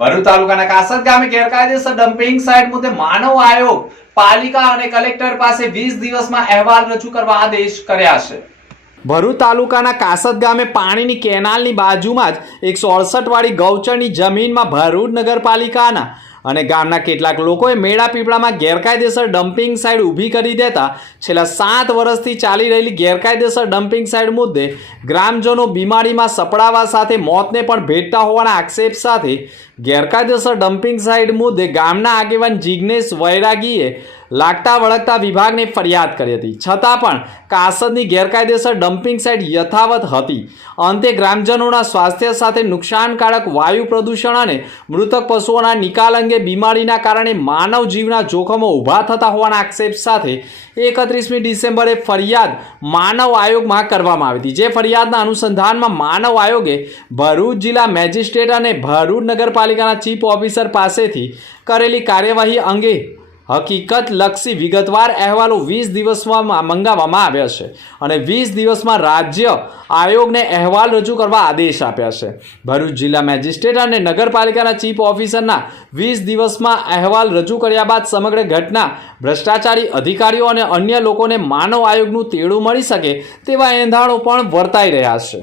ભરૂચ તાલુકાના કાસદ ગામે ગેરકાયદેસર ડમ્પિંગ સાઇટ મુદ્દે માનવ આયોગ. પાલિકા અને કલેક્ટર પાસે વીસ દિવસમાં અહેવાલ રજૂ કરવા આદેશ કર્યા છે. ભરૂચ તાલુકાના કાસદ ગામે પાણીની કેનાલની બાજુમાં જ એકસો અડસઠ વાળી ગૌચરની જમીનમાં ભરૂચ નગરપાલિકાના અને ગામના કેટલાક લોકોએ મેળા પીપળામાં ગેરકાયદેસર ડમ્પિંગ સાઇટ ઊભી કરી દેતા છેલ્લા સાત વર્ષથી ચાલી રહેલી ગેરકાયદેસર ડમ્પિંગ સાઇટ મુદ્દે ગ્રામજનો બીમારીમાં સપડાવા સાથે મોતને પણ ભેટતા હોવાના આક્ષેપ સાથે ગેરકાયદેસર ડમ્પિંગ સાઇટ મુદ્દે ગામના આગેવાન જિજ્ઞેશ વૈરાગીએ લાગતા વળગતા વિભાગને ફરિયાદ કરી હતી. છતાં પણ કાસદની ગેરકાયદેસર ડમ્પિંગ સાઇટ યથાવત હતી. અંતે ગ્રામજનોના સ્વાસ્થ્ય સાથે નુકસાનકારક વાયુ પ્રદૂષણ અને મૃતક પશુઓના નિકાલ અંગે બીમારીના કારણે માનવ જીવના જોખમો ઊભા થતા હોવાના આક્ષેપ સાથે એકત્રીસમી ડિસેમ્બરે ફરિયાદ માનવ આયોગમાં કરવામાં આવી હતી. જે ફરિયાદના અનુસંધાનમાં માનવ આયોગે ભરૂચ જિલ્લા મેજિસ્ટ્રેટ અને ભરૂચ નગરપાલિકાના ચીફ ઓફિસર પાસેથી કરેલી કાર્યવાહી અંગે હકીકત લક્ષી વિગતવાર અહેવાલો વીસ દિવસમાં મંગાવવામાં આવ્યા છે અને વીસ દિવસમાં રાજ્ય આયોગને અહેવાલ રજૂ કરવા આદેશ આપ્યા છે. ભરૂચ જિલ્લા મેજિસ્ટ્રેટ અને નગરપાલિકાના ચીફ ઓફિસરના વીસ દિવસમાં અહેવાલ રજૂ કર્યા બાદ સમગ્ર ઘટના ભ્રષ્ટાચારી અધિકારીઓ અને અન્ય લોકોને માનવ આયોગનું તેડું મળી શકે તેવા એંધાણો પણ વર્તાઈ રહ્યા છે.